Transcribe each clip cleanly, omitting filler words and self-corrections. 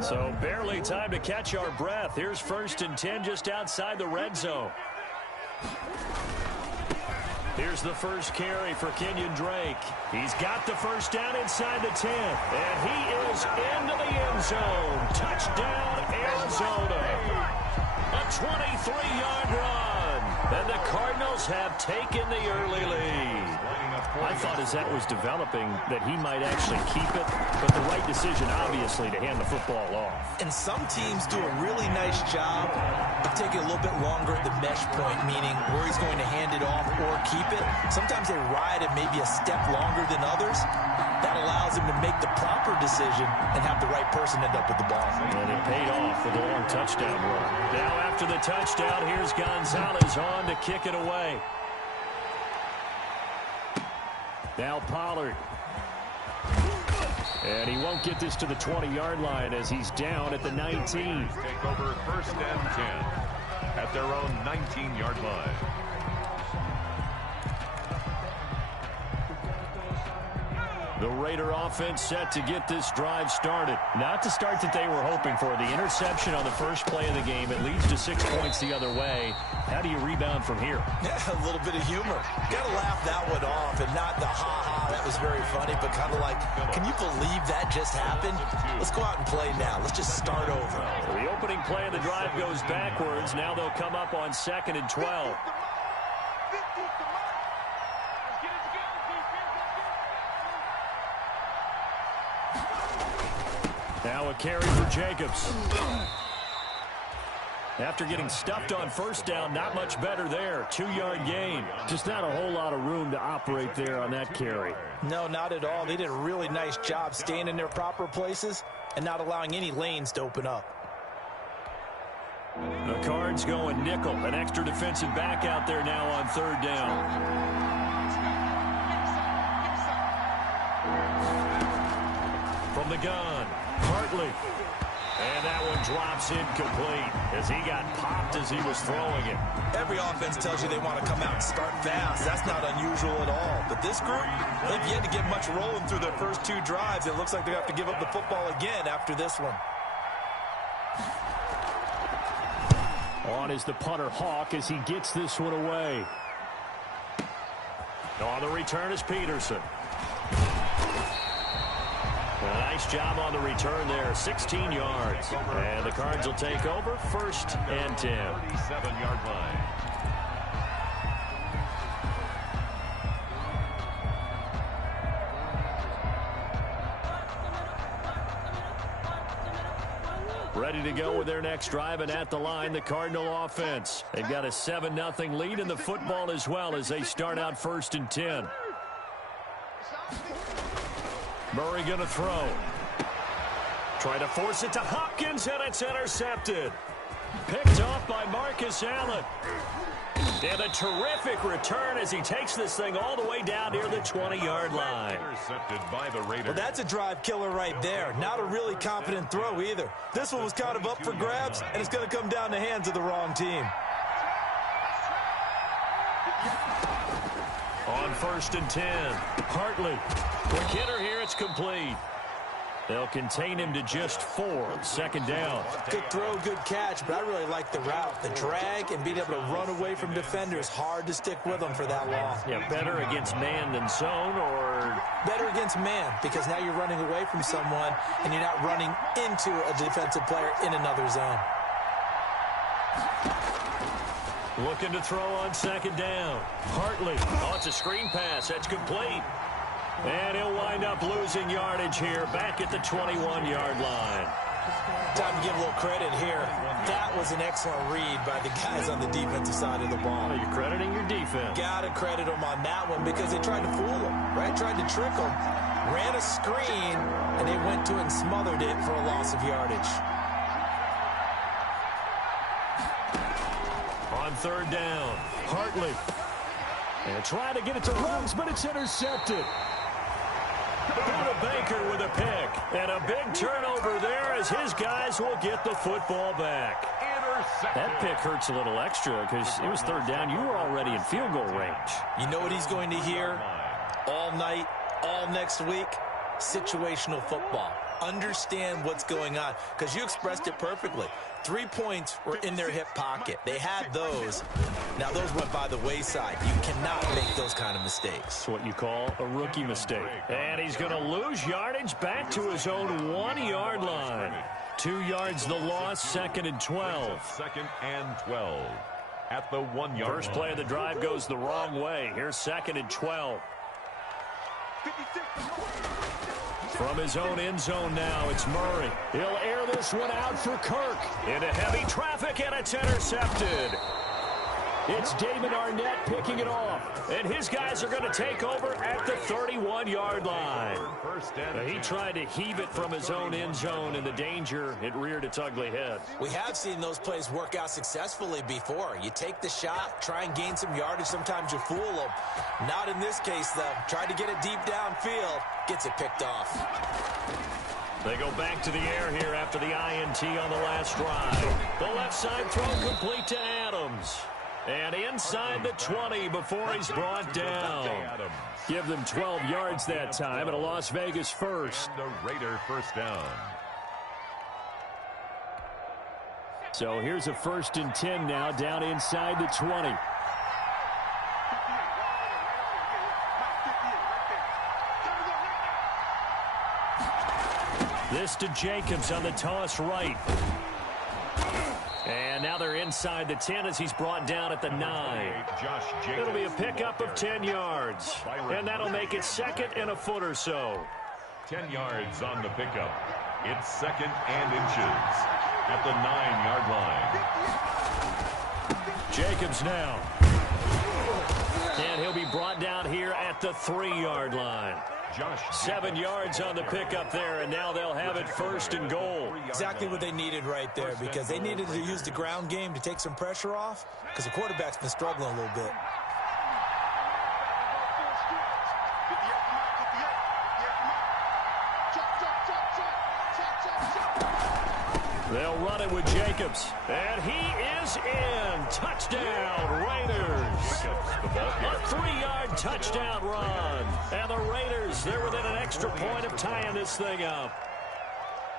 So barely time to catch our breath. Here's 1st and 10 just outside the red zone. Here's the first carry for Kenyon Drake. He's got the first down inside the 10. And he is into the end zone. Touchdown, Arizona. A 23-yard run. And the Cardinals have taken the early lead. I thought as that was developing that he might actually keep it, but the right decision, obviously, to hand the football off. And some teams do a really nice job of taking a little bit longer at the mesh point, meaning where he's going to hand it off or keep it. Sometimes they ride it maybe a step longer than others. That allows him to make the proper decision and have the right person end up with the ball. And it paid off with a long touchdown run. Now after the touchdown, here's Gonzalez on to kick it away. Now Pollard. And he won't get this to the 20-yard line as he's down at the 19. Take over 1st and 10 at their own 19-yard line. The Raider offense set to get this drive started. Not the start that they were hoping for. The interception on the first play of the game. It leads to 6 points the other way. How do you rebound from here? Yeah, a little bit of humor. Got to laugh that one off and not the ha-ha, that was very funny, but kind of like, can you believe that just happened? Let's go out and play now. Let's just start over. The opening play of the drive goes backwards. Now they'll come up on 2nd and 12. Now a carry for Jacobs. After getting stuffed on first down, not much better there. 2-yard gain. Just not a whole lot of room to operate there on that carry. No, not at all. They did a really nice job staying in their proper places and not allowing any lanes to open up. The Cards going nickel. An extra defensive back out there now on 3rd down. From the gun, Hartley. And that one drops incomplete as he got popped as he was throwing it. Every offense tells you they want to come out and start fast. That's not unusual at all. But this group, they've yet to get much rolling through their first 2 drives. It looks like they have to give up the football again after this one. On is the punter Hawk as he gets this one away. On the return is Peterson. A nice job on the return there, 16 yards. And the Cards will take over 1st and 10. 37-yard line. Ready to go with their next drive, and at the line, the Cardinal offense. They've got a 7-0 lead in the football as well as they start out 1st and 10. Murray going to throw. Try to force it to Hopkins, and it's intercepted. Picked off by Marcus Allen. And a terrific return as he takes this thing all the way down near the 20-yard line. Intercepted by the Raiders. Well, that's a drive killer right there. Not a really confident throw either. This one was kind of up for grabs, and it's going to come down the hands of the wrong team. On 1st and 10, Hartley. Quick hitter here, it's complete. They'll contain him to just 4 on 2nd down. Good throw, good catch, but I really like the route. The drag and being able to run away from defenders, hard to stick with them for that long. Yeah, better against man than zone, or? Better against man, because now you're running away from someone and you're not running into a defensive player in another zone. Looking to throw on 2nd down. Hartley. Oh, it's a screen pass. That's complete. And he'll wind up losing yardage here back at the 21-yard line. Time to give a little credit here. That was an excellent read by the guys on the defensive side of the ball. You're crediting your defense. Got to credit them on that one because they tried to fool them, right? Tried to trick them. Ran a screen, and they went to it and smothered it for a loss of yardage. On 3rd down, Hartley. And trying to get it to Ruggs, but it's intercepted. Buda Baker with a pick. And a big turnover there as his guys will get the football back. That pick hurts a little extra because it was 3rd down. You were already in field goal range. You know what he's going to hear all night, all next week? Situational football. understand what's going on, because you expressed it perfectly. 3 points were in their hip pocket. They had those. Now, those went by the wayside. You cannot make those kind of mistakes. It's what you call a rookie mistake. And he's going to lose yardage back to his own 1-yard line. 2 yards the loss, 2nd and 12. 2nd and 12 at the 1-yard line. First play of the drive goes the wrong way. Here's 2nd and 12. From his own end zone now, it's Murray. He'll air this one out for Kirk. Into heavy traffic, and it's intercepted. It's Damon Arnett picking it off. And his guys are going to take over at the 31-yard line. He tried to heave it from his own end zone, and the danger, it reared its ugly head. We have seen those plays work out successfully before. You take the shot, try and gain some yardage. Sometimes you fool them. Not in this case, though. Tried to get it deep downfield. Gets it picked off. They go back to the air here after the INT on the last drive. The left side throw complete to Adams. And inside the 20 before he's brought down. Give them 12 yards that time, and a Las Vegas first. And the Raider first down. So here's a 1st and 10 now, down inside the 20. This to Jacobs on the toss right. And now they're inside the 10 as he's brought down at the 9. It'll be a pickup of 10 yards. And that'll make it 2nd and a foot or so. 10 yards on the pickup. It's 2nd and inches at the 9-yard line. Jacobs now. And he'll be brought down here at the 3-yard line. 7 yards on the pickup there, and now they'll have it 1st and goal. Exactly what they needed right there, because they needed to use the ground game to take some pressure off, because the quarterback's been struggling a little bit. They'll run it with Jacobs, and he is in. Touchdown, Raiders. A 3-yard touchdown run. And the Raiders, they're within an extra point of tying this thing up.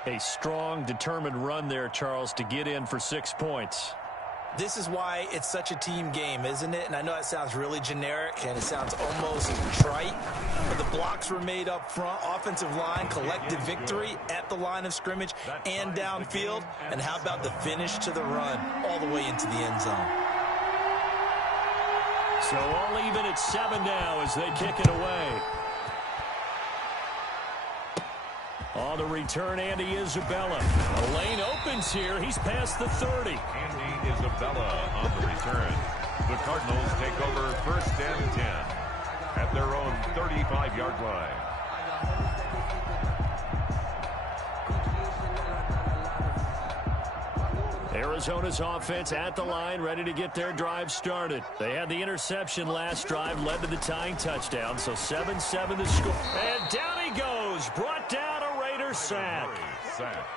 A strong, determined run there, Charles, to get in for 6 points. This is why it's such a team game, isn't it? And I know it sounds really generic and it sounds almost trite, but the blocks were made up front, offensive line, collective victory at the line of scrimmage and downfield. And how about the finish to the run all the way into the end zone? So all even at 7 now as they kick it away. On the return, Andy Isabella. A lane opens here. He's past the 30. Andy Isabella on the return. The Cardinals take over 1st and 10 at their own 35-yard line. Arizona's offense at the line, ready to get their drive started. They had the interception last drive, led to the tying touchdown, so 7-7 the score. And down he goes, brought down a Raider sack.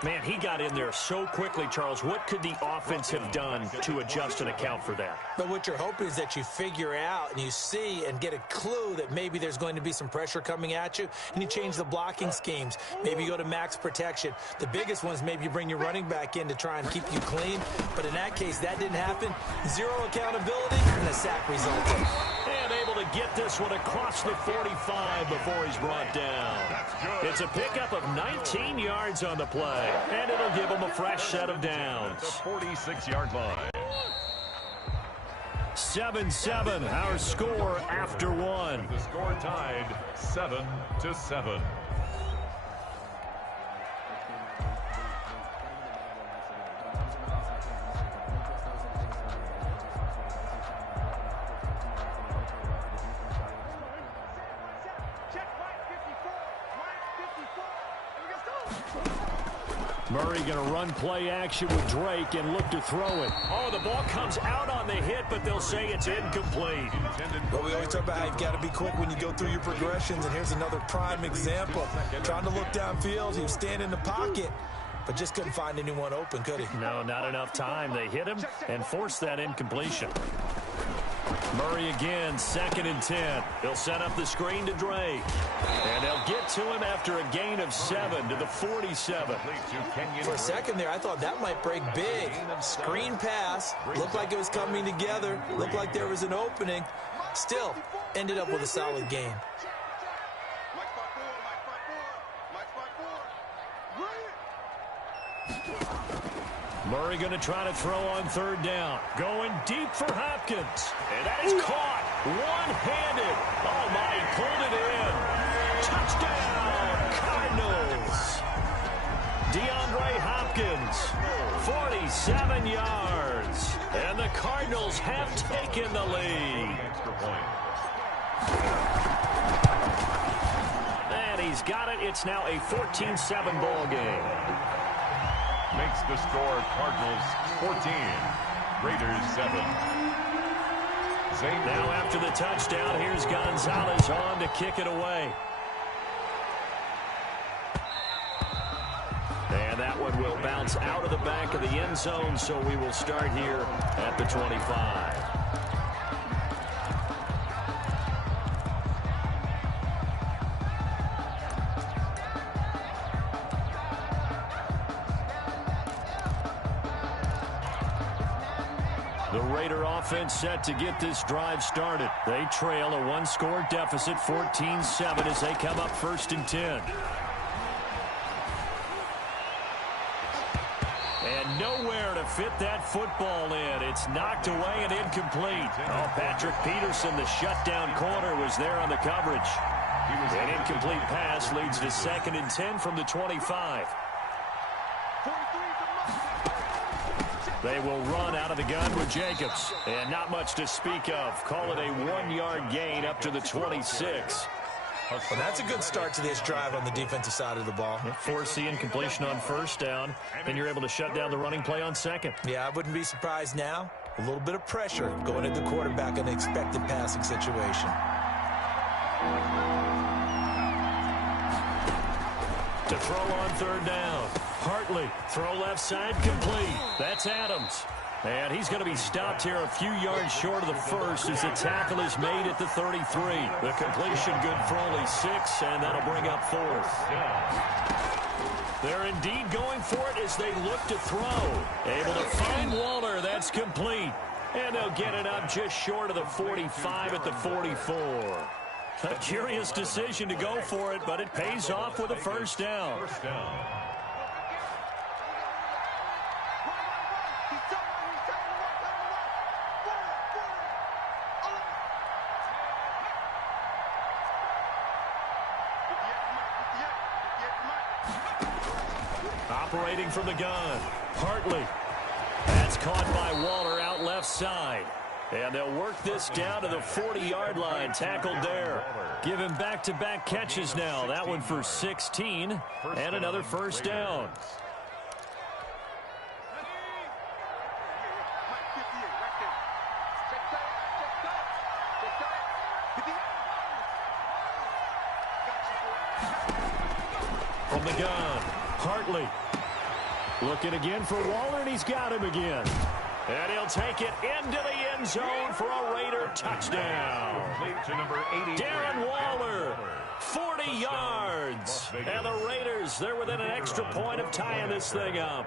Man, he got in there so quickly, Charles. What could the offense have done to adjust and account for that? But what you're hoping is that you figure out and you see and get a clue that maybe there's going to be some pressure coming at you, and you change the blocking schemes. Maybe you go to max protection. The biggest one is maybe you bring your running back in to try and keep you clean. But in that case, that didn't happen. 0 accountability, and a sack resulted. And able to get this one across the 45 before he's brought down. It's a pickup of 19 yards on the play, and it'll give him a fresh set of downs. The 46-yard line. 7-7, our score after 1. The score tied 7-7. Murray going to run play action with Drake and look to throw it. Oh, the ball comes out on the hit, but they'll say it's incomplete. But we always talk about how you've got to be quick when you go through your progressions, and here's another prime example. Trying to look downfield, he was standing in the pocket, but just couldn't find anyone open, could he? No, not enough time. They hit him and forced that incompletion. Murray again, 2nd and 10. He'll set up the screen to Drake. And they'll get to him after a gain of 7 to the 47. For a second there, I thought that might break big. Screen pass. Looked like it was coming together. Looked like there was an opening. Still, ended up with a solid gain. Murray going to try to throw on 3rd down. Going deep for Hopkins. And that is caught. One-handed. Oh, my, he pulled it in. Touchdown, Cardinals. DeAndre Hopkins, 47 yards. And the Cardinals have taken the lead. And he's got it. It's now a 14-7 ball game. Makes the score Cardinals 14, Raiders 7. Now after the touchdown, here's Gonzalez on to kick it away. And that one will bounce out of the back of the end zone, so we will start here at the 25. The Raider offense set to get this drive started. They trail a 1-score deficit, 14-7, as they come up 1st and 10. And nowhere to fit that football in. It's knocked away and incomplete. Oh, Patrick Peterson, the shutdown corner, was there on the coverage. An incomplete pass leads to 2nd and 10 from the 25. They will run out of the gun with Jacobs. And not much to speak of. Call it a 1-yard gain up to the 26. Well, that's a good start to this drive on the defensive side of the ball. Forcing incompletion on 1st down, and you're able to shut down the running play on 2nd. Yeah, I wouldn't be surprised now. A little bit of pressure going at the quarterback in an expected passing situation. To throw on 3rd down. Hartley, throw left side, complete. That's Adams. And he's going to be stopped here a few yards short of the 1st as the tackle is made at the 33. The completion good for only 6, and that'll bring up 4th. They're indeed going for it as they look to throw. Able to find Waller. That's complete. And they'll get it up just short of the 45 at the 44. A curious decision to go for it, but it pays off with a 1st down. Operating from the gun, Hartley. That's caught by Waller out left side. And they'll work this down to the 40-yard line. Tackled there. Give him back-to-back catches now. That one for 16 and another 1st down. From the gun, Hartley. Looking again for Waller, and he's got him again. And he'll take it into the end zone for a Raider touchdown. Darren Waller, 40 yards. And the Raiders, they're within an extra point of tying this thing up.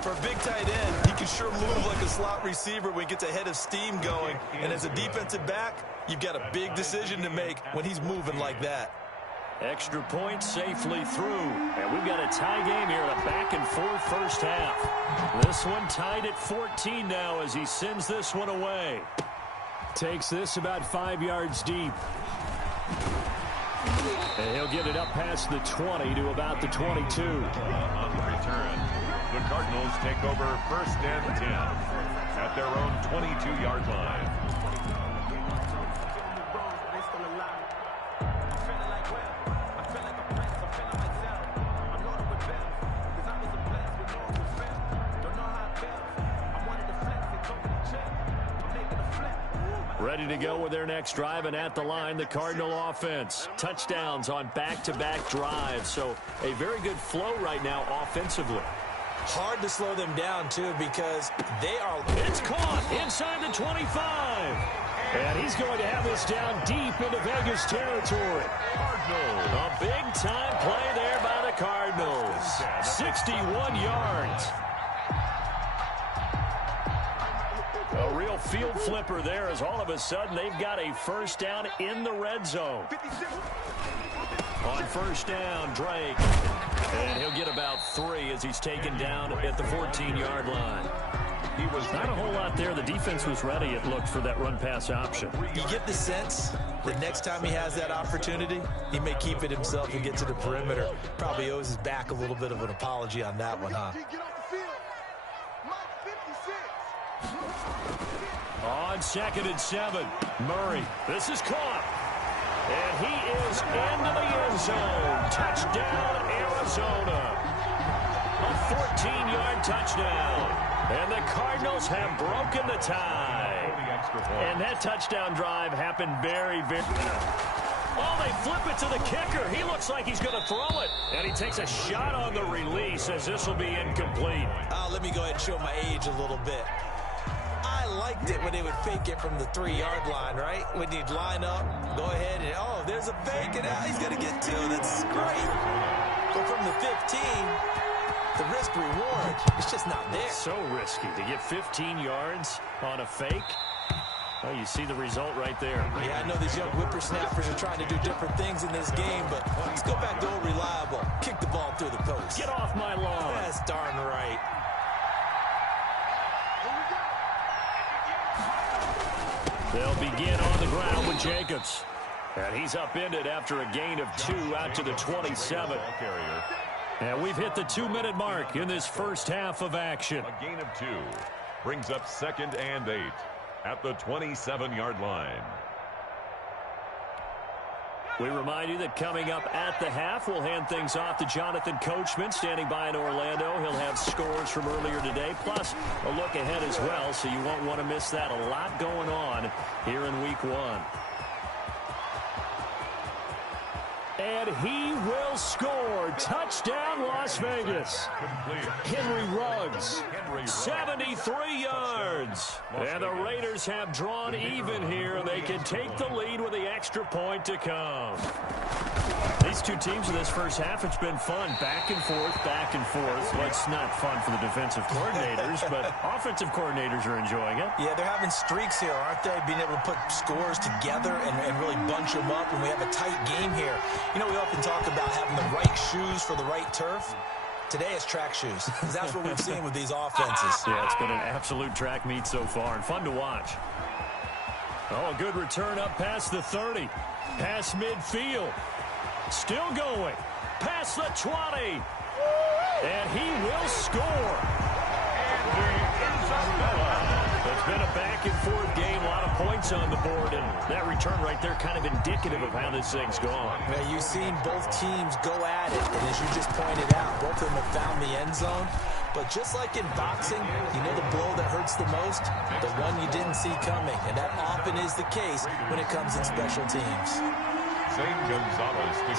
For a big tight end, he can sure move like a slot receiver when he gets a head of steam going. And as a defensive back, you've got a big decision to make when he's moving like that. Extra point safely through. And we've got a tie game here, a back-and-forth 1st half. This one tied at 14 now as he sends this one away. Takes this about 5 yards deep. And he'll get it up past the 20 to about the 22. On the return, the Cardinals take over 1st and 10 at their own 22-yard line. Ready to go with their next drive, and at the line, the Cardinal offense. Touchdowns on back-to-back drives, so a very good flow right now offensively. Hard to slow them down, too, because they are... It's caught inside the 25. And he's going to have this down deep into Vegas territory. Cardinals. A big-time play there by the Cardinals. 61 yards. A real field flipper there as all of a sudden they've got a first down in the red zone. On first down, Drake. And he'll get about 3 as he's taken down at the 14-yard line. He was not a whole lot there. The defense was ready, it looked, for that run-pass option. You get the sense that next time he has that opportunity, he may keep it himself and get to the perimeter. Probably owes his back a little bit of an apology on that one, huh? On 2nd and 7, Murray. This is caught. And he is into the end zone. Touchdown, Arizona. A 14-yard touchdown. And the Cardinals have broken the tie. And that touchdown drive happened very, very... Oh, they flip it to the kicker. He looks like he's going to throw it. And he takes a shot on the release as this will be incomplete. Let me go ahead and show my age a little bit. I liked it when they would fake it from the 3-yard line, right? When you'd line up, go ahead and, oh, there's a fake, and he's going to get 2. That's great. But from the 15, the risk-reward, it's just not there. So risky to get 15 yards on a fake. Well, you see the result right there. Yeah, I know these young whippersnappers are trying to do different things in this game, but let's go back to old reliable. Kick the ball through the post. Get off my lawn. That's darn right. They'll begin on the ground with Jacobs. And he's upended after a gain of 2 out to the 27. And we've hit the 2-minute mark in this first half of action. A gain of 2 brings up 2nd and 8 at the 27-yard line. We remind you that coming up at the half, we'll hand things off to Jonathan Coachman, standing by in Orlando. He'll have scores from earlier today, plus a look ahead as well, so you won't want to miss that. A lot going on here in Week 1. And he will score. Touchdown, Las Vegas. Henry Ruggs, 73 yards. And the Raiders have drawn even here. They can take the lead with the extra point to come. These two teams in this first half, it's been fun. Back and forth, back and forth. Well, it's not fun for the defensive coordinators, but offensive coordinators are enjoying it. Yeah, they're having streaks here, aren't they? Being able to put scores together and really bunch them up, and we have a tight game here. You know, we often talk about having the right shoes for the right turf. Today it's track shoes, because that's what we've seen with these offenses. Yeah, it's been an absolute track meet so far, and fun to watch. Oh, a good return up past the 30. Past midfield. Still going. Past the 20. And he will score. It's been a back-and-forth game. A lot of points on the board. And that return right there kind of indicative of how this thing's gone. Yeah, you've seen both teams go at it. And as you just pointed out, both of them have found the end zone. But just like in boxing, you know the blow that hurts the most? The one you didn't see coming. And that often is the case when it comes in special teams.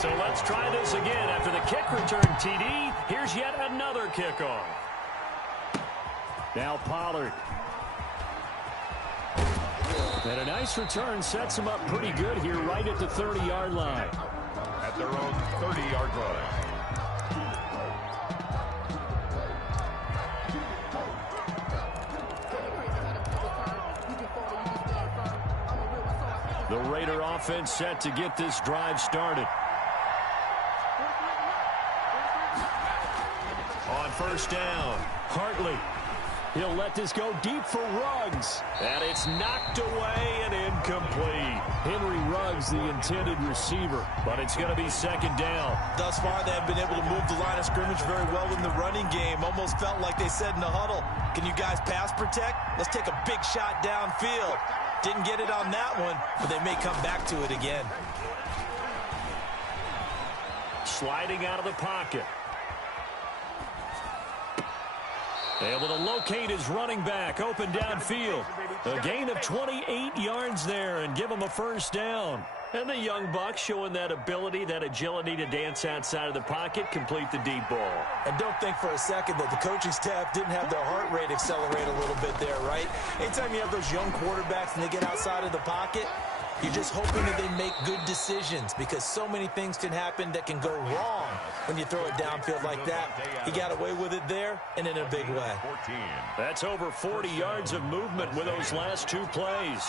So let's try this again. After the kick return, TD, here's yet another kickoff. Now Pollard. And a nice return sets him up pretty good here right at the 30-yard line. At their own 30-yard line. The Raider offense set to get this drive started. On first down, Hartley. He'll let this go deep for Ruggs. And it's knocked away and incomplete. Henry Ruggs, the intended receiver. But it's going to be second down. Thus far, they have been able to move the line of scrimmage very well in the running game. Almost felt like they said in the huddle, can you guys pass protect? Let's take a big shot downfield. Didn't get it on that one, but they may come back to it again. Sliding out of the pocket. Able to locate his running back, open downfield. A gain of 28 yards there and give him a first down. And the young buck showing that ability, that agility to dance outside of the pocket, complete the deep ball. And don't think for a second that the coaching staff didn't have their heart rate accelerate a little bit there, right? Anytime you have those young quarterbacks and they get outside of the pocket, you're just hoping that they make good decisions because so many things can happen that can go wrong when you throw it downfield like that. He got away with it there and in a big way. That's over 40 yards of movement with those last two plays.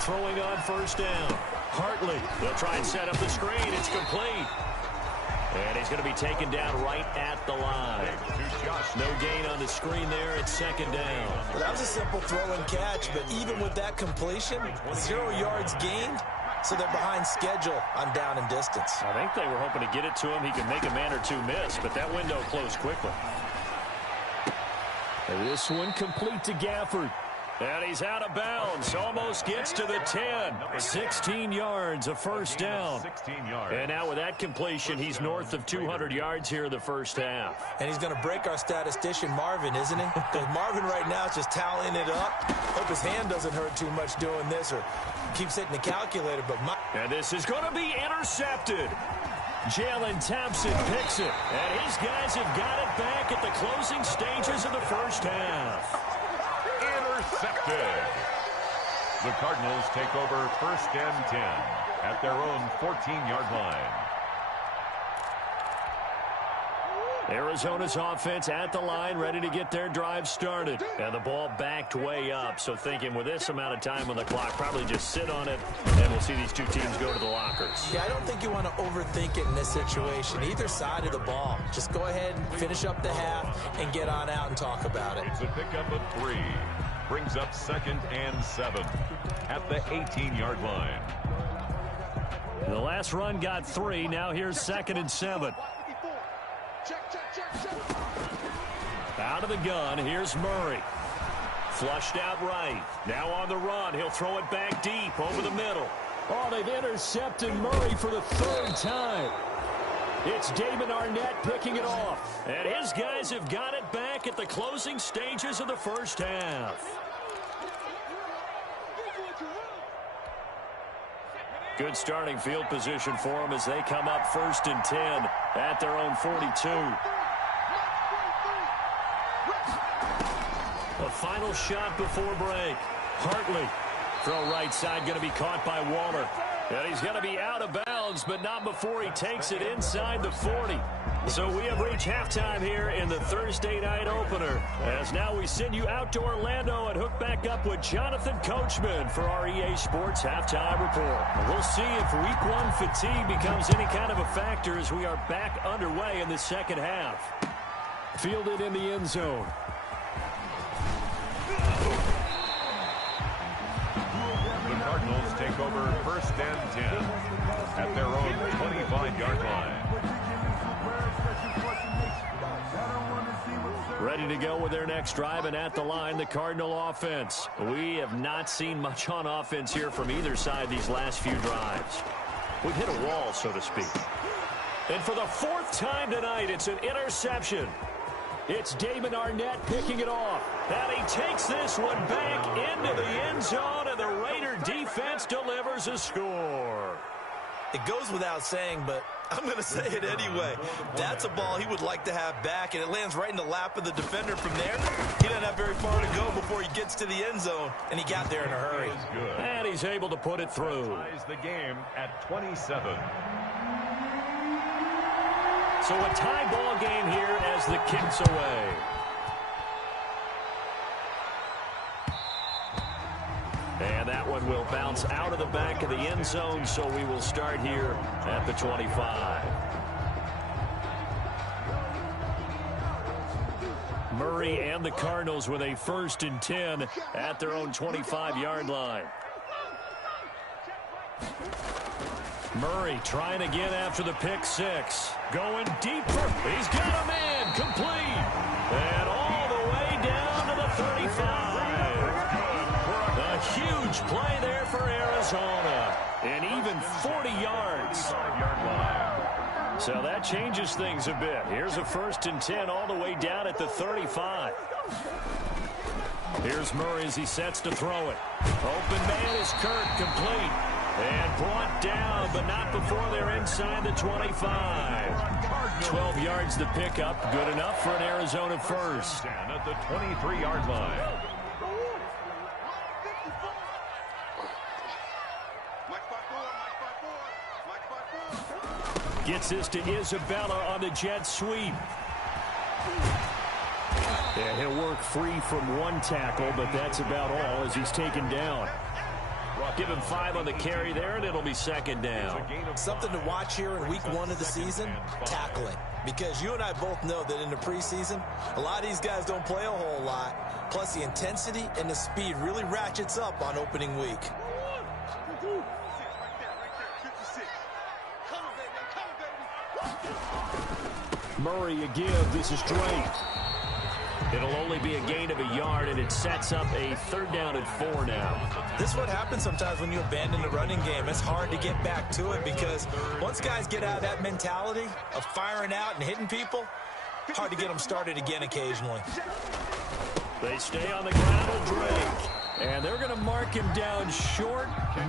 Throwing on first down. Hartley, they'll try and set up the screen. It's complete. And he's going to be taken down right at the line. No gain on the screen there. It's second down. Well, that was a simple throw and catch, but even with that completion, 0 yards gained, so they're behind schedule on down and distance. I think they were hoping to get it to him. He could make a man or two miss, but that window closed quickly. And this one complete to Gafford. And he's out of bounds. Almost gets to the 10. 16 yards, a first down. 16 yards. And now with that completion, he's north of 200 yards here in the first half. And he's going to break our statistician, Marvin, isn't he? Because Marvin right now is just tallying it up. Hope his hand doesn't hurt too much doing this or keeps hitting the calculator. And this is going to be intercepted. Jalen Thompson picks it. And his guys have got it back at the closing stages of the first half. Intercepted. The Cardinals take over first and 10 at their own 14-yard line. Arizona's offense at the line, ready to get their drive started. And the ball backed way up, so thinking with this amount of time on the clock, probably just sit on it, and we'll see these two teams go to the lockers. Yeah, I don't think you want to overthink it in this situation. Either side of the ball. Just go ahead and finish up the half and get on out and talk about it. It's a pickup of 3. Brings up second and 7 at the 18-yard line. The last run got 3. Now here's second and 7. Out of the gun, here's Murray. Flushed out right. Now on the run, he'll throw it back deep over the middle. Oh, they've intercepted Murray for the 3rd time. It's Damon Arnett picking it off. And his guys have got it back at the closing stages of the first half. Good starting field position for them as they come up first and 10 at their own 42. A final shot before break. Hartley. Throw right side going to be caught by Waller. And he's going to be out of bounds, but not before he takes it inside the 40. So we have reached halftime here in the Thursday night opener. As now we send you out to Orlando and hook back up with Jonathan Coachman for our EA Sports Halftime Report. We'll see if Week 1 fatigue becomes any kind of a factor as we are back underway in the second half. Fielded in the end zone. The Cardinals take over first and 10 at their own 25-yard line. Ready to go with their next drive, and at the line, the Cardinal offense. We have not seen much on offense here from either side these last few drives. We've hit a wall, so to speak. And for the 4th time tonight, it's an interception. It's Damon Arnett picking it off. And he takes this one back into the end zone, and the Raider defense delivers a score. It goes without saying, but I'm going to say it anyway. That's a ball he would like to have back, and it lands right in the lap of the defender from there. He doesn't have very far to go before he gets to the end zone, and he got there in a hurry. And he's able to put it through. Ties the game at 27. So a tie ball game here as the kick's away. And that one will bounce out of the back of the end zone, so we will start here at the 25. Murray and the Cardinals with a 1st and 10 at their own 25-yard line. Murray trying again after the pick 6. Going deeper. He's got a man. Complete. And all the way down to the 35. A huge play there for Arizona. And even 40 yards. So that changes things a bit. Here's a 1st and 10 all the way down at the 35. Here's Murray as he sets to throw it. Open man is Kirk, complete. And brought down, but not before they're inside the 25. 12 yards to pick up. Good enough for an Arizona first. Down at the 23-yard line. Gets this to Isabella on the jet sweep. And he'll work free from one tackle, but that's about all as he's taken down. Give him 5 on the carry there, and it'll be second down. Something to watch here in week 1 of the season, tackling. Because you and I both know that in the preseason, a lot of these guys don't play a whole lot. Plus, the intensity and the speed really ratchets up on opening week. Murray a give. This is Drake. It'll only be a gain of a yard, and it sets up a 3rd down and 4 now. This is what happens sometimes when you abandon the running game. It's hard to get back to it because once guys get out of that mentality of firing out and hitting people, hard to get them started again occasionally. They stay on the ground with Drake. And they're going to mark him down short,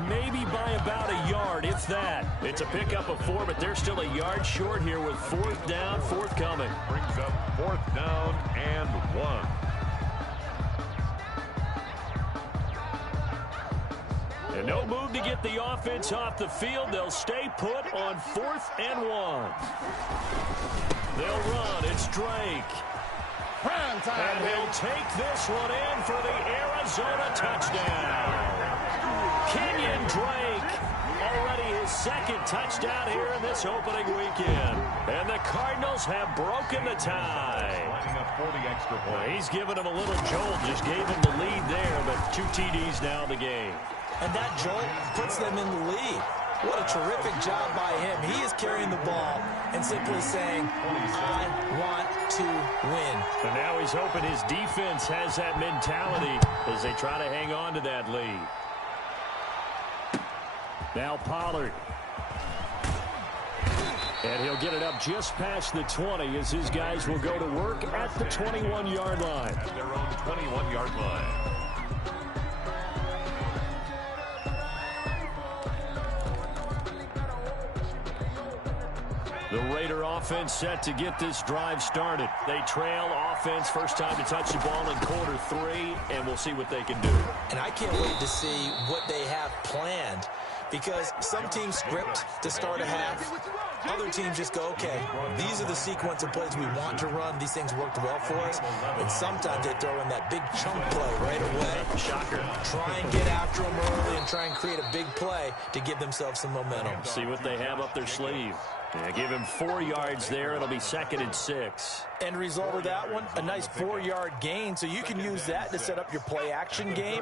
maybe by about a yard, if that. It's a pickup of 4, but they're still a yard short here with 4th down, forthcoming. Brings up 4th down and 1. And no move to get the offense off the field. They'll stay put on 4th and 1. They'll run. It's Drake. And he'll take this one in for the Arizona touchdown. Kenyon Drake, already his 2nd touchdown here in this opening weekend. And the Cardinals have broken the tie. Lining up for the extra point. He's given him a little jolt, just gave him the lead there, but 2 TDs now in the game. And that jolt puts them in the lead. What a terrific job by him. He is carrying the ball and simply saying, I want to win. And now he's hoping his defense has that mentality as they try to hang on to that lead. Now Pollard. And he'll get it up just past the 20 as his guys will go to work at the 21-yard line. At their own 21-yard line. The Raider offense set to get this drive started. They trail offense, first time to touch the ball in quarter 3, and we'll see what they can do. And I can't wait to see what they have planned because some teams script to start a half. Other teams just go, okay, these are the sequence of plays we want to run. These things worked well for us. And sometimes they throw in that big chunk play right away. Shocker. Try and get after them early and try and create a big play to give themselves some momentum. See what they have up their sleeve. Yeah, give him 4 yards there. It'll be 2nd and 6. End result of that one, a nice 4-yard gain. So you can use that to set up your play-action game,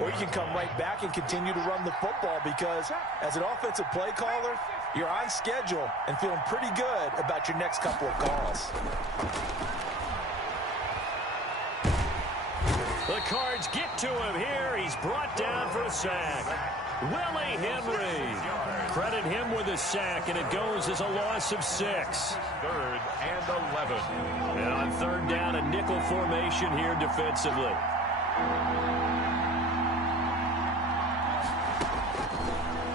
or you can come right back and continue to run the football because as an offensive play caller, you're on schedule and feeling pretty good about your next couple of calls. The Cards get to him here. He's brought down for a sack. Willie Henry. Credit him with a sack, and it goes as a loss of 6. 3rd and 11. And on 3rd down, a nickel formation here defensively.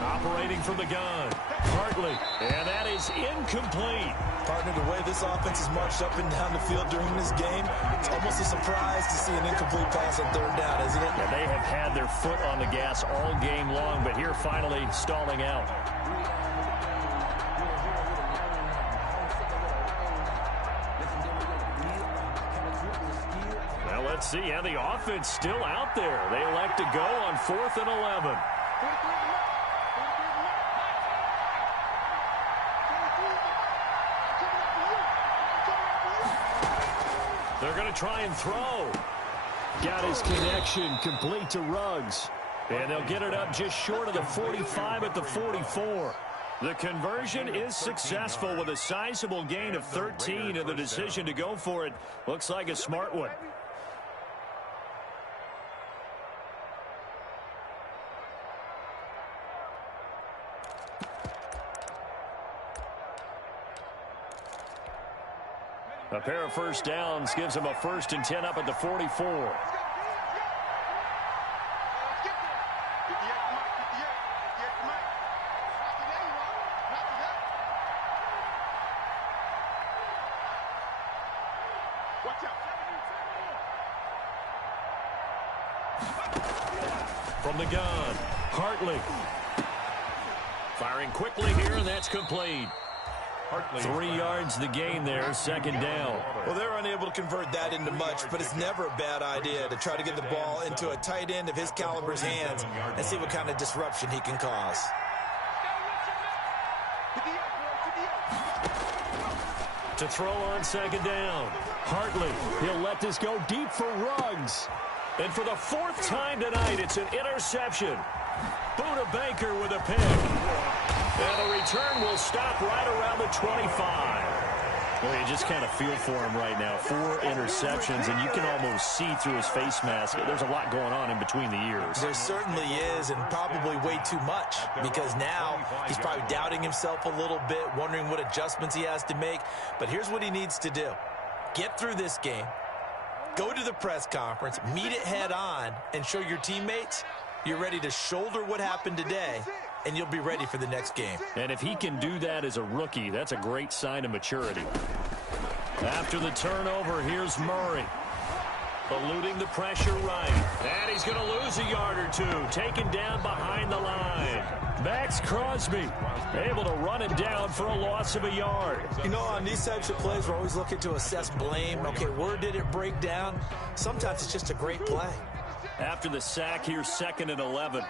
Operating from the gun. Hartley. And that is incomplete. Partner, the way this offense has marched up and down the field during this game, it's almost a surprise to see an incomplete pass on 3rd down, isn't it? Yeah, they have had their foot on the gas all game long, but here finally stalling out. Well, let's see. Yeah, the offense still out there. They elect to go on 4th and 11. They're going to try and throw. Got his connection complete to Ruggs. And they'll get it up just short of the 45 at the 44. The conversion is successful with a sizable gain of 13, and the decision to go for it looks like a smart one. A pair of first downs gives them a 1st and 10 up at the 44. From the gun, Hartley. Firing quickly here, and that's complete. 3 yards the gain there, second down. Well, they're unable to convert that into much, but it's never a bad idea to try to get the ball into a tight end of his caliber's hands and see what kind of disruption he can cause. To throw on second down, Hartley. He'll let this go deep for Ruggs. And for the 4th time tonight, it's an interception. Buda Baker with a pick. And the return will stop right around the 25. Well, you just kind of feel for him right now. 4 interceptions, and you can almost see through his face mask. There's a lot going on in between the ears. There certainly is, and probably way too much, because now he's probably doubting himself a little bit, wondering what adjustments he has to make. But here's what he needs to do. Get through this game, go to the press conference, meet it head on, and show your teammates you're ready to shoulder what happened today, and you'll be ready for the next game. And if he can do that as a rookie, that's a great sign of maturity. After the turnover, here's Murray. Eluding the pressure right. And he's going to lose a yard or 2. Taken down behind the line. Max Crosby able to run it down for a loss of a yard. You know, on these types of plays, we're always looking to assess blame. Okay, where did it break down? Sometimes it's just a great play. After the sack, here's 2nd and 11.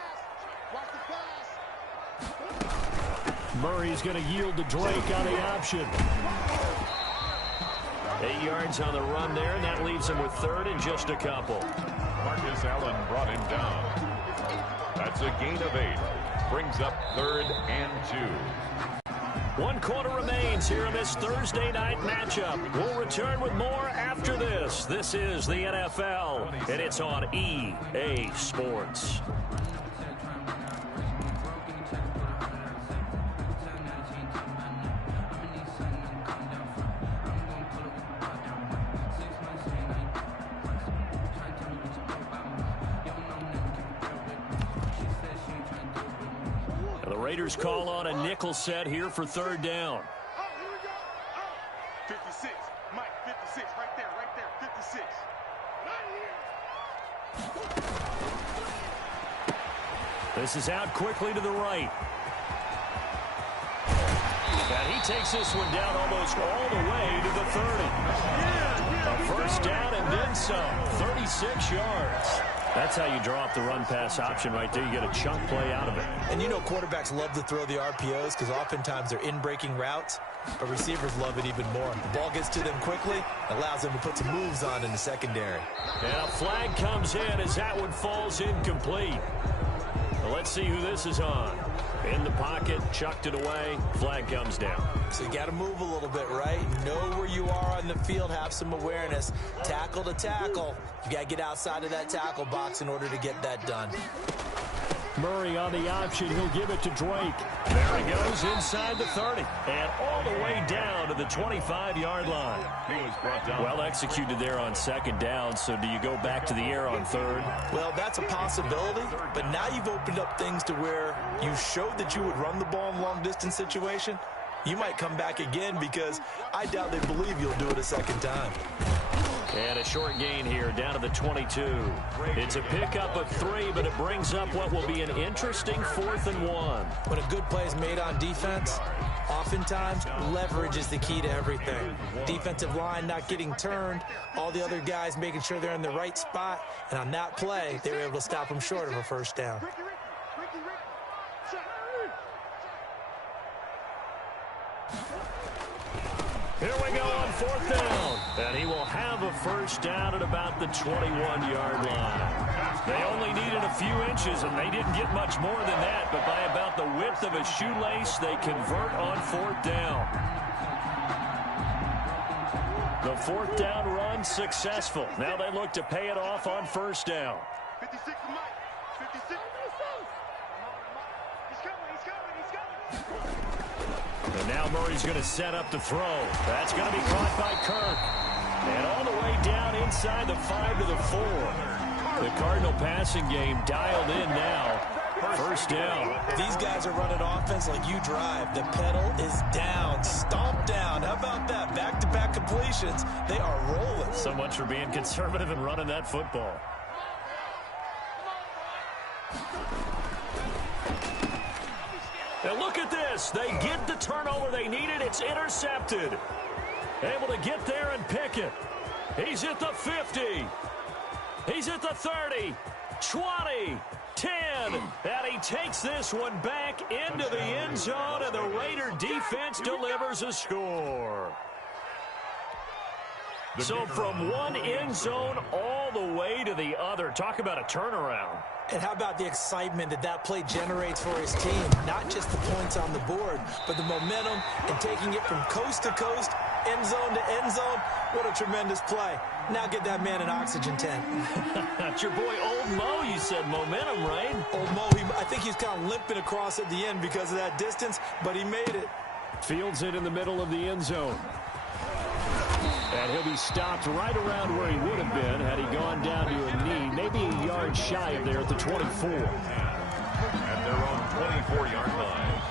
Murray's going to yield to Drake on the option. 8 yards on the run there, and that leaves him with 3rd and just a couple. Marcus Allen brought him down. That's a gain of 8. Brings up 3rd and 2. 1 quarter remains here in this Thursday night matchup. We'll return with more after this. This is the NFL, and it's on EA Sports. Raiders call on a nickel set here for 3rd down. 56, Mike, 56, right there, 56. This is out quickly to the right. And he takes this one down almost all the way to the 30. A first down and then some, 36 yards. That's how you draw up the run-pass option right there. You get a chunk play out of it. And you know quarterbacks love to throw the RPOs because oftentimes they're in-breaking routes, but receivers love it even more. The ball gets to them quickly, allows them to put some moves on in the secondary. And a flag comes in as that one falls incomplete. Well, let's see who this is on. In the pocket, chucked it away, flag comes down. So you got to move a little bit, right? Know where you are on the field, have some awareness. Tackle to tackle. You got to get outside of that tackle box in order to get that done. Murray on the option. He'll give it to Drake. There he goes inside the 30. And all the way down to the 25-yard line. He was brought down. Well executed there on 2nd down. So do you go back to the air on 3rd? Well, that's a possibility. But now you've opened up things to where you showed that you would run the ball in long-distance situation. You might come back again because I doubt they believe you'll do it a 2nd time. And a short gain here down to the 22. It's a pickup of 3, but it brings up what will be an interesting 4th and 1. When a good play is made on defense, oftentimes leverage is the key to everything. Defensive line not getting turned, all the other guys making sure they're in the right spot, and on that play, they were able to stop them short of a first down. Here we go on 4th down. And he will have a first down at about the 21-yard line. They only needed a few inches, and they didn't get much more than that. But by about the width of a shoelace, they convert on 4th down. The 4th down run successful. Now they look to pay it off on 1st down. 56, Mike. 56. He's coming. And now Murray's going to set up the throw. That's going to be caught by Kirk. And all the way down inside the 5 to the 4. The Cardinal passing game dialed in now. First down. These guys are running offense like you drive. The pedal is down. Stomp down. How about that? Back-to-back completions. They are rolling. So much for being conservative and running that football. And look at this. They get the turnover they needed. It's intercepted. Able to get there and pick it. He's at the 50. He's at the 30, 20, 10. And he takes this one back into the end zone, and the Raider defense delivers a score. So from one end zone all the way to the other. Talk about a turnaround. And how about the excitement that play generates for his team? Not just the points on the board, but the momentum and taking it from coast to coast, end zone to end zone. What a tremendous play. Now get that man an oxygen tent. That's your boy Old Mo. You said momentum, right? Old Mo, I think he's kind of limping across at the end because of that distance, but he made it. Fields it in the middle of the end zone. And he'll be stopped right around where he would have been had he gone down to a knee, maybe a yard shy of there at the 24. At their own 24-yard line.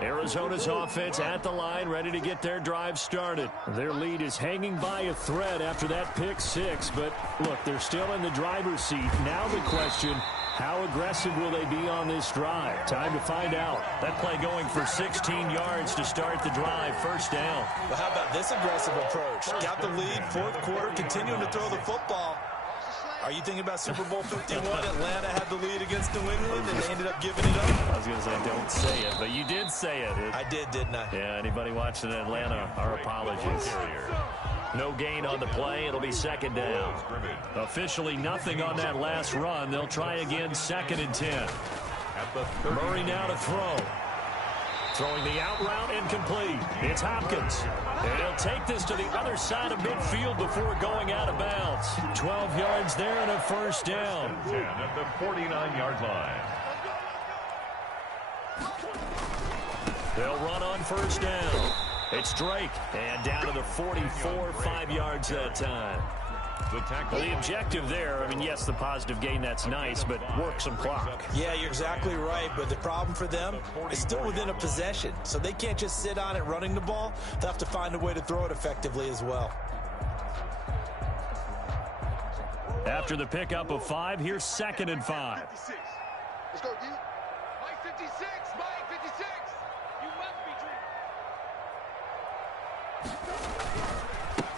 Arizona's offense at the line, ready to get their drive started. Their lead is hanging by a thread after that pick six, but look, they're still in the driver's seat. Now the question, how aggressive will they be on this drive? Time to find out. That play going for 16 yards to start the drive, first down. Well, how about this aggressive approach? Got the lead, fourth quarter, continuing to throw the football. Are you thinking about Super Bowl 51? Atlanta had the lead against New England, and they ended up giving it up? I was going to say, don't say it, but you did say it. I did, didn't I? Yeah, anybody watching in Atlanta, our apologies. No gain on the play. It'll be second down. Officially nothing on that last run. They'll try again, 2nd and 10. Murray now to throw. Throwing the out route, incomplete. It's Hopkins. And he'll take this to the other side of midfield before going out of bounds. 12 yards there and a first down. 10 at the 49-yard line. They'll run on first down. It's Drake. And down to the 44, 5 yards that time. The objective there, I mean, yes, the positive gain, that's nice, but work some clock. Yeah, you're exactly right, but the problem for them is still within a possession, so they can't just sit on it running the ball. They'll have to find a way to throw it effectively as well. After the pickup of 5, here's 2nd and 5. Let's go, D. Mike 56, Mike 56. You must be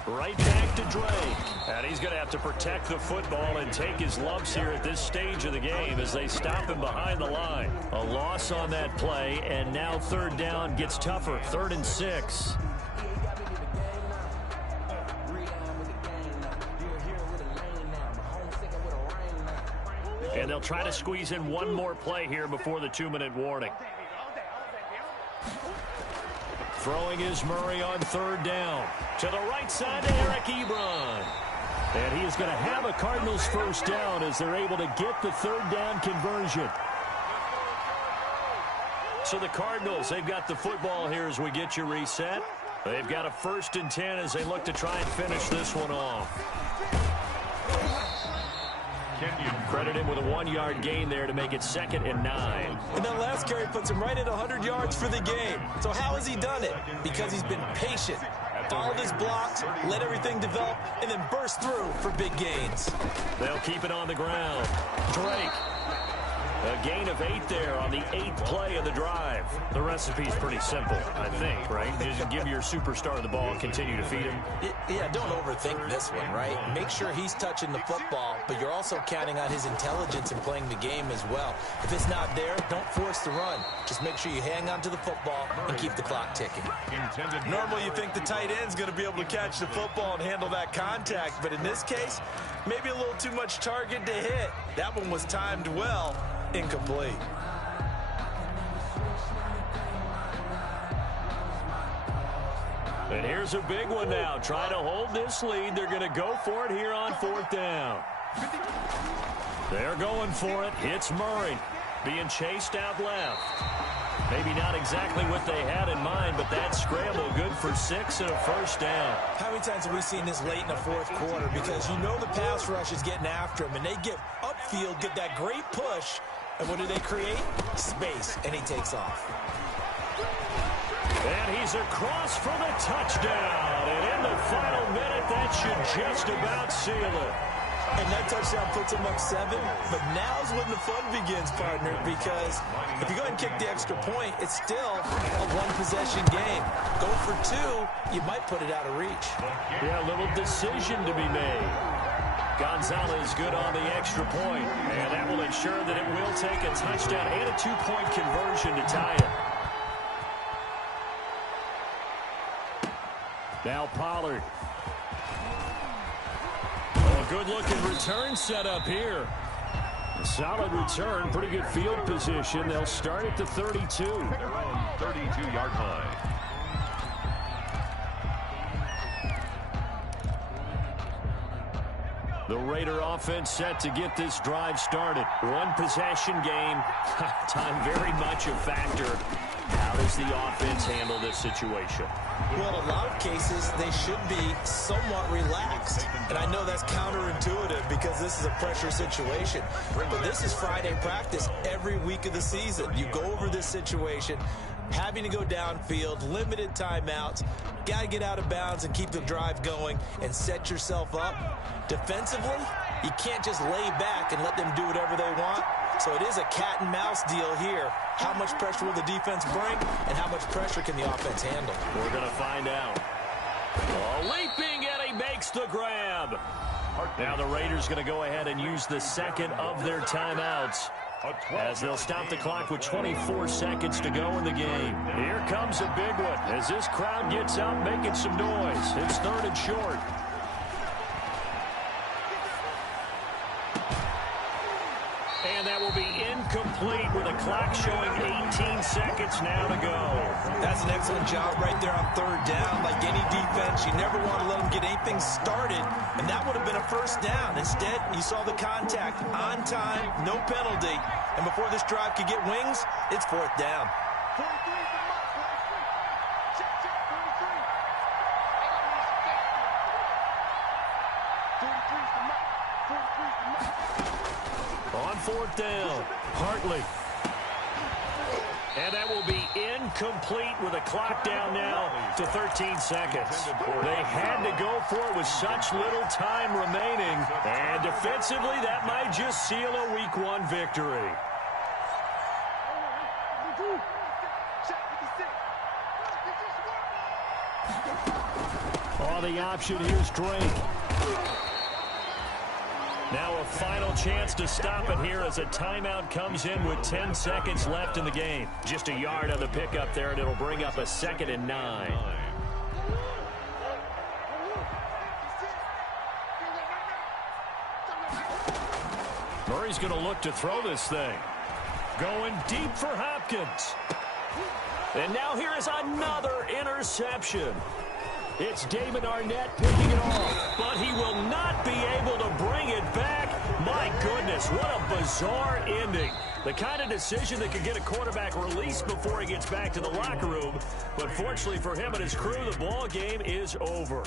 dreaming. Right back to Drake. And he's going to have to protect the football and take his lumps here at this stage of the game as they stop him behind the line. A loss on that play, and now third down gets tougher. 3rd and 6. And they'll try to squeeze in one more play here before the 2-minute warning. Throwing is Murray on 3rd down. To the right side to Eric Ebron. And he is going to have a Cardinals first down as they're able to get the 3rd down conversion. So the Cardinals, they've got the football here as we get you reset. They've got a 1st and 10 as they look to try and finish this one off. Credit him with a 1-yard gain there to make it 2nd and 9. And that last carry puts him right at 100 yards for the game. So how has he done it? Because he's been patient, followed his blocks, let everything develop, and then burst through for big gains. They'll keep it on the ground. Drake. A gain of 8 there on the 8th play of the drive. The recipe's pretty simple, I think, right? Just give your superstar the ball and continue to feed him. Yeah, don't overthink this one, right? Make sure he's touching the football, but you're also counting on his intelligence in playing the game as well. If it's not there, don't force the run. Just make sure you hang on to the football and keep the clock ticking. Normally you think the tight end's going to be able to catch the football and handle that contact, but in this case, maybe a little too much target to hit. That one was timed well. Incomplete. And here's a big one now. Try to hold this lead. They're going to go for it here on 4th down. They're going for it. It's Murray being chased out left. Maybe not exactly what they had in mind, but that scramble good for 6 and a first down. How many times have we seen this late in the fourth quarter? Because you know the pass rush is getting after him, and they get upfield, get that great push, and what do they create? Space, and he takes off. And And he's across for the touchdown. And in the final minute, that should just about seal it. And that touchdown puts him up 7. But now's when the fun begins, partner, because if you go ahead and kick the extra point, it's still a one-possession game. Go for 2, you might put it out of reach. Yeah, a little decision to be made. Gonzalez good on the extra point, and that will ensure that it will take a touchdown and a 2-point conversion to tie it. Now Pollard. Good-looking return set up here. A solid return, pretty good field position. They'll start at the 32. Their own 32-yard line. The Raider offense set to get this drive started. One-possession game. Time very much a factor. How does the offense handle this situation? Well, in a lot of cases, they should be somewhat relaxed. And I know that's counterintuitive because this is a pressure situation. But this is Friday practice every week of the season. You go over this situation, having to go downfield, limited timeouts, got to get out of bounds and keep the drive going and set yourself up. Defensively, you can't just lay back and let them do whatever they want. So it is a cat and mouse deal here. How much pressure will the defense bring, and how much pressure can the offense handle? We're going to find out. Oh, leaping, and he makes the grab. Now the Raiders going to go ahead and use the second of their timeouts, as they'll stop the clock with 24 seconds to go in the game. Here comes a big one as this crowd gets out making some noise. It's 3rd and short. And that will be incomplete with a clock showing 18 seconds now to go. That's an excellent job right there on 3rd down. Like any defense, you never want to let them get anything started, and that would have been a 1st down. Instead, you saw the contact on time, no penalty, and before this drive could get wings, it's 4th down. 43 is the mark. 43. Check, 43. 43 is the mark. 43 is the mark. On 4th down, Hartley. And that will be incomplete with a clock down now to 13 seconds. They had to go for it with such little time remaining. And defensively, that might just seal a Week 1 victory. On the option, here's Drake. Now a final chance to stop it here as a timeout comes in with 10 seconds left in the game. Just a yard on the pickup there, and it'll bring up a 2nd and 9. Murray's going to look to throw this thing. Going deep for Hopkins. And now here is another interception. It's David Arnett picking it off, but he will not be able to bring it back. My goodness, what a bizarre ending. The kind of decision that could get a quarterback released before he gets back to the locker room. But fortunately for him and his crew, the ball game is over.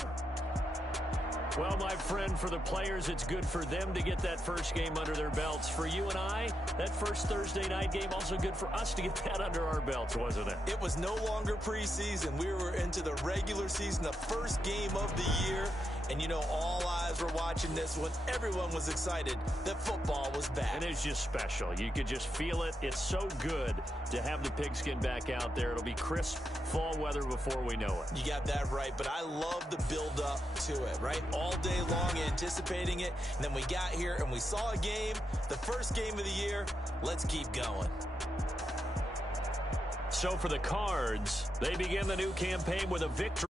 Well, my friend, for the players, it's good for them to get that first game under their belts. For you and I, that first Thursday night game, also good for us to get that under our belts, wasn't it? It was no longer preseason. We were into the regular season, the first game of the year. And, you know, all eyes were watching this when everyone was excited that football was back. And it's just special. You could just feel it. It's so good to have the pigskin back out there. It'll be crisp fall weather before we know it. You got that right, but I love the build-up to it, right? All day long anticipating it, and then we got here and we saw a game, the first game of the year. Let's keep going. So for the Cards, they begin the new campaign with a victory.